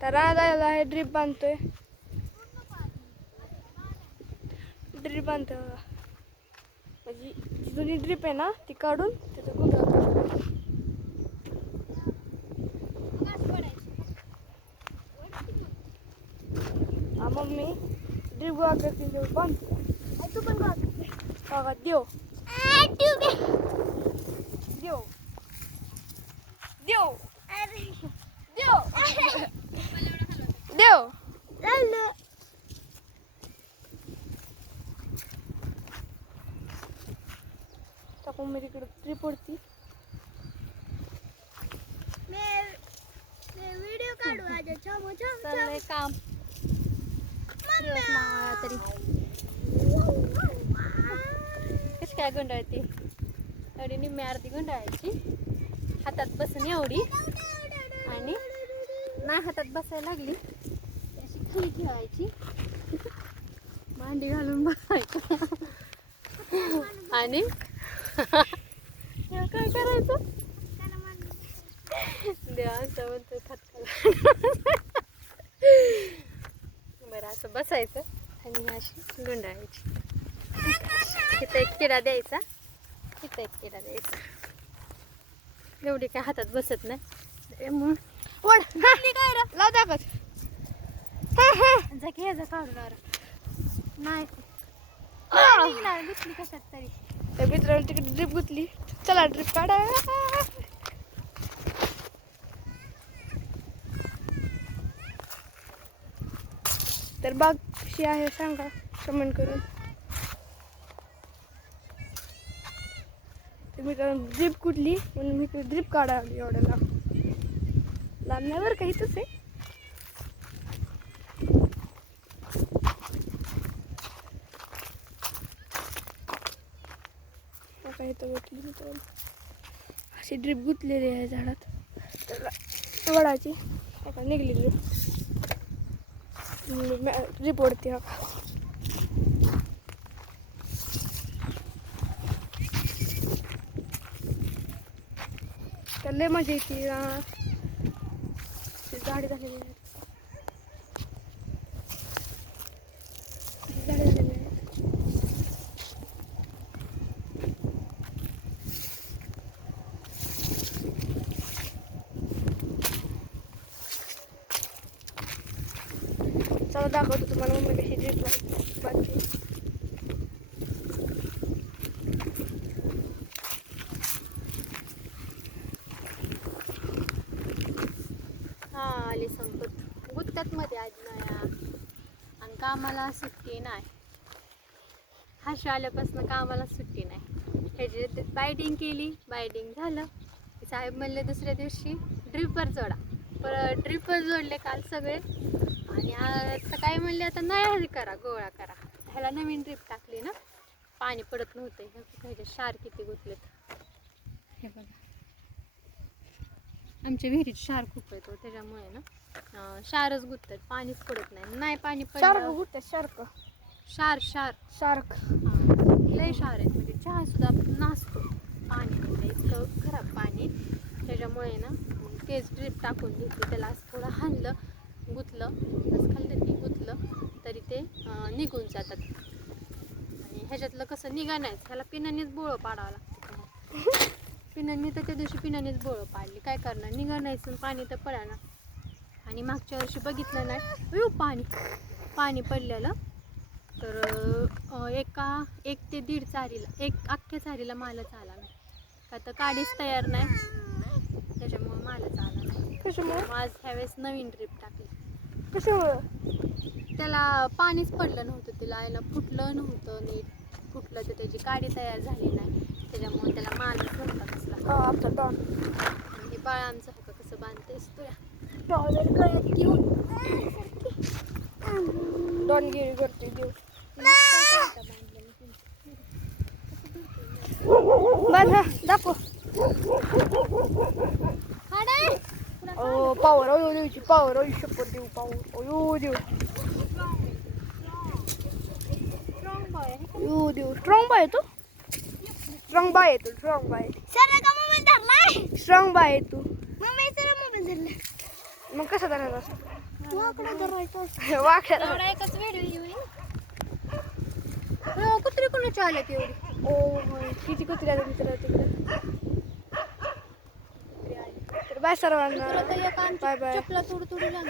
तर राधाला आहे drip बांधतोय drip बांधतोय म्हणजे जी जुनी ड्रीप आहे ना ती काढून तिथं हा मम्मी ड्रीप गोळा करते तेव्हा बांधतो तू पण. बघ बघा देव. देव. देव. देव. देव. झालं. टाकून मी तिकडे ड्रीप पडती व्हिडिओ काढू आज चाललंय काम. दिवस मावळा तरी कशी काय गुंडाळती? एवढी निम्मी अर्धी गुंडाळायची. हातात बसून एवढी. आणि नाही हातात बसायला लागली. की खाली ठेवायची मांडी घालून बसायचं. आणि? काय करायचं? देवांचा म्हणतो फटका बरं असं बसायचं आणि अशी गुंडाळायची. तिथं एक किडा द्यायचा. तिथं एक किडा द्यायचा. एवढी काय हातात बसत नाही. त्यामुळं वड काय लाव मित्राने तिकडे ड्रीप गुतली. चला ड्रीप काढा. तर बाग कशी आहे सांगा कमेंट करून. तर मित्रांनो ड्रीप कुठली म्हणून मी ड्रीप काढावी एवढं लांब लांब नाही बरं का इथंच आहे? बघा इथं मी तर अशी ड्रीप गुतलेली आहे झाडात. त्याला वडाची. आता निघली ड्रीप ड्रीप ओढते हा. तर लय मजा येते अं, झाडे झालेली आहेत झाडे झालेली आहेत चला दाखवतो तुम्हाला मम्मी कशी ड्रीप बाकी. हा आली संपत. गुत्त्यात मध्ये आज नया आणि कामाला सुट्टी नाही. हर्ष आल्यापासून कामाला सुट्टी नाही. ह्याची बायडिंग केली बायडिंग झालं. साहेब म्हणले दुसऱ्या दिवशी ड्रिपवर चढा. परत ड्रिपवर जोडले काल सगळे. आणि आता काय म्हणले आता नळ्या करा गोळा करा. ह्याला नवीन ड्रिप टाकली ना. पाणी पडत नव्हते. क्षार किती गुतलेत. हे बघा. आमच्या विहिरीत क्षार खूप येतो त्याच्यामुळे ना क्षारच गुततात पाणीच पडत नाही. नाही पाणी पडलं गुटते शार्क क्षार क्षार. शार्क हा, लय क्षार आहेत. म्हणजे चहा सुद्धा नासतो. पाणी म्हणजे इतकं खराब पाणी. त्याच्यामुळे ना तेच ड्रीप टाकून घेतली. त्याला असं थोडं हाणलं गुतलं. असं खाल्लं की गुतलं तरी ते निघून जातात. आणि ह्याच्यातलं कसं निघा नाही ह्याला पिनानेच बोळं पाडावं लागतं. पिनानी मी तर त्या दिवशी पिनानेच बोळं पाडली. काय करणार? निघा नाहीच पाणी तर पडा ना आणि मागच्या वर्षी बघितलं नाही. येऊ पाणी. पाणी पडलेलं. तर एका एक ते दीड चारीला एक अख्ख्या चारीला मालच आला नाही. का तर काडीच तयार नाही. त्याच्यामुळं मालच आला नाही. कशामुळे? मग आज ह्यावेळेस नवीन ट्रिप टाकली. कशामुळं? त्याला पाणीच पडलं नव्हतं तिला याला फुटलं नव्हतं नीट. फुटलं तर त्याची काडी तयार झाली नाही. त्याच्यामुळे त्याला मालच हा आमचा डॉन. आणि हे बाळ आमचं हो का कसं बांधतेस तुया डॉलर गळ्यात घेऊन डॉन गिरी करते देव बस हा दाखव. ओ पावर अयो देऊची पावर अयो शपथ देऊ पावर अयो देऊ अयो देऊ स्ट्रॉंग बाय तू स्ट्रॉंग बाय तू स्ट्रॉंग बाय सर का मोबाईल धरलाय. स्ट्रॉंग बाय तू मम्मी सर मोबाईल धरला. मग कसा धरायचा वाकडं धरायचं एवढा एकच हो कुत्री कोणाची आल्या की एवढी? ओ. किती कुत्रे आले मित्र तिकडे बाय सर्वांना. Bye bye.